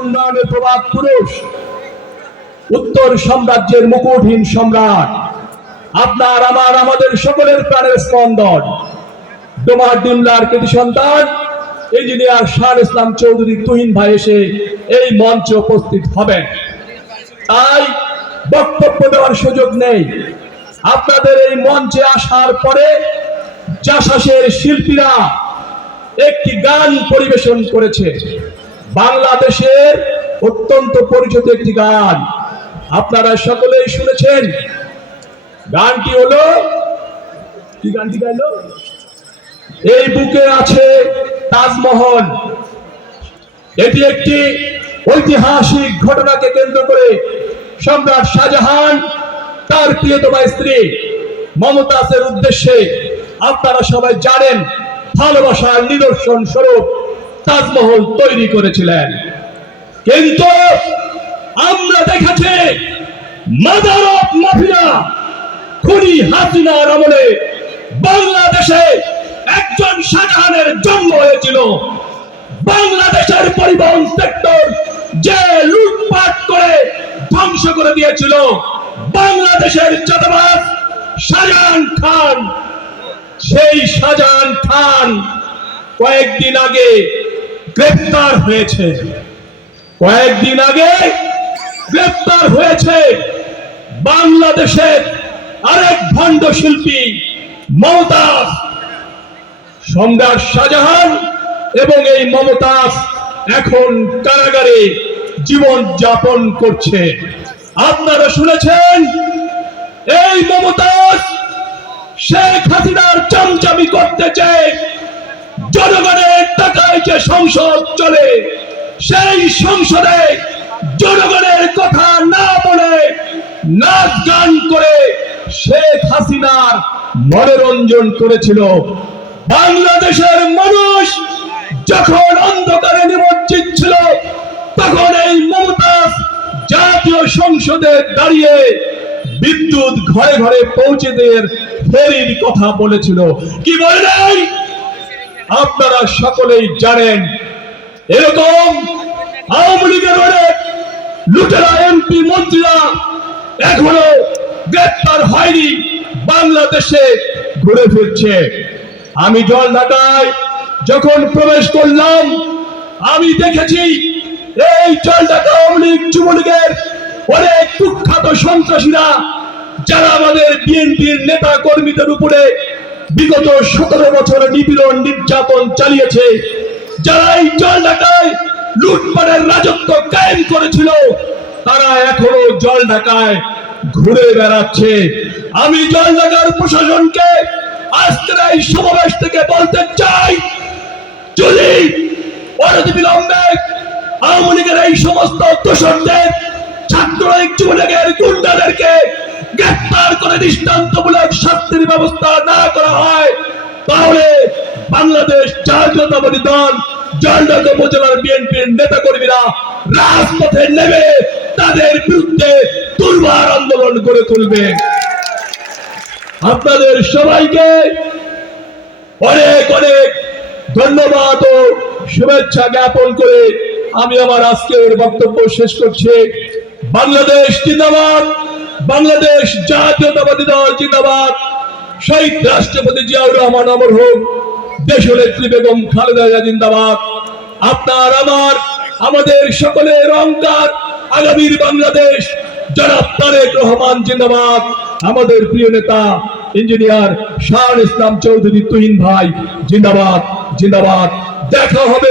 উন্নয়নের প্রবাদ পুরুষ। উত্তর সাম্রাজ্যের মুকুটহীন সম্রাট। আপনার, আমার, আমাদের সকলের প্রাণের স্পন্দন। ডোমার ডিমলার কৃতি সন্তান, ইঞ্জিনিয়ার শাহ ইসলাম চৌধুরী তুহিন ভাই এসে এই মঞ্চে উপস্থিত হবেন। তাই বক্তব্য দেওয়ার সুযোগ নেই। আপনাদের এই মঞ্চে আসার পরে জাসাসের শিল্পীরা একটি গান পরিবেশন করেছে। বাংলাদেশের অত্যন্ত পরিচিত একটি গান। আপনারা সকলেই শুনেছেন। গানটি হলো, কি গানটি গাইলো? এই বুকে আছে তাজমহল। এটি একটি ঐতিহাসিক ঘটনাকে কেন্দ্র করে সম্রাট শাহজাহান, তার প্রিয়তমা স্ত্রী মমতাজের উদ্দেশ্যে আপনারা সবাই জানেন, ভালোবাসার নিদর্শন স্বরূপ তাজমহল তৈরি করেছিলেন। কিন্তু আমরা দেখেছি, মাদার অফ মাফিয়া, খুনি হাসিনার আমলে বাংলাদেশে একজন শাহজাহানের জন্ম হয়েছিল। বাংলাদেশের পরিবহন সেক্টর যে লুটপাট করে ধ্বংস করে দিয়েছিল, বাংলাদেশের চাঁদাবাজ শাহজাহান খান। সেই শাহজাহান খান কয়েকদিন আগে গ্রেফতার হয়েছে। কয়েকদিন আগে গ্রেফতার হয়েছে বাংলাদেশের আরেক ভণ্ড শিল্পী, মমতাজ। সম্রাট শাহজাহান এবং এই মমতাজ এখন কারাগারে জীবন যাপন করছে। আপনারা শুনেছেন? এই মমতাজ শেখ হাসিনার চামচামি করতে চায় জনগণের টাকায় যে সংসদ চলে, সেই সংসদে জনগণের কথা না বলে নাচ গান করে শেখ হাসিনার মনোরঞ্জন করেছিল। বাংলাদেশের মানুষ যখন অন্ধকারে নিমজ্জিত ছিল, তখন এই মমতাজ জাতীয় সংসদে দাঁড়িয়ে বিদ্যুৎ ঘরে ঘরে পৌঁছে দেওয়ার ফেরির কথা বলেছিল। কি বলে নাই? আপনারা সকলেই জানেন, এরকম আওয়ামী লীগের অনেক লুটেরা এমপি মন্ত্রীরা এখনও গ্রেপ্তার হয়নি, বাংলাদেশে ঘুরে ফিরছে। আমি জল ঢাকায় যখন প্রবেশ করলাম, আমি দেখেছি এই জল ঢাকা আওয়ামী লীগ যুবলীগের অনেক কুখ্যাত সন্ত্রাসীরা, যারা আমাদের বিএনপির নেতা কর্মীদের উপরে বিগত সতেরো বছর নিপীড়ন, নির্যাতন চালিয়েছে। যারা এই জল ঢাকায় লুটপাটের রাজত্ব কায়েম করেছিল, তারা এখনও জল ঢাকায় ঘুরে বেড়াচ্ছে। আমি জল ঢাকার প্রশাসনকে আজকের এই সমাবেশ থেকে বলতে চাই, যদি বিলম্বে আওয়ামী লীগের এই সমস্ত দোষরদের, ছাত্রলীগ যুবলীগের গুন্ডাদেরকে গ্রেফতার করে দৃষ্টান্তমূলক শাস্তির ব্যবস্থা না করা হয়, তাহলে বাংলাদেশ জাতীয়তাবাদী দল জলডাক উপজেলার বিএনপির নেতা কর্মীরা রাজপথে নেমে তাদের বিরুদ্ধে দুর্বার আন্দোলন গড়ে তুলবে। আপনাদের সবাইকে অনেক অনেক ধন্যবাদ ও শুভেচ্ছা জ্ঞাপন করে আমি আমার আজকের বক্তব্য শেষ করছি। বাংলাদেশ জিন্দাবাদ। বাংলাদেশ জাতীয়তাবাদী দল জিন্দাবাদ। শহীদ রাষ্ট্রপতি জিয়াউর রহমান অমর হোক, দেশনেত্রী বেগম খালেদা জিন্দাবাদ। আপনার আমার, আমাদের সকলের অহংকার, আগামীর বাংলাদেশ, জনাব তারেক রহমান জিন্দাবাদ। আমাদের প্রিয় নেতা, ইঞ্জিনিয়ার শাহ ইসলাম চৌধুরী তুহিন ভাই, জিন্দাবাদ জিন্দাবাদ। দেখা হবে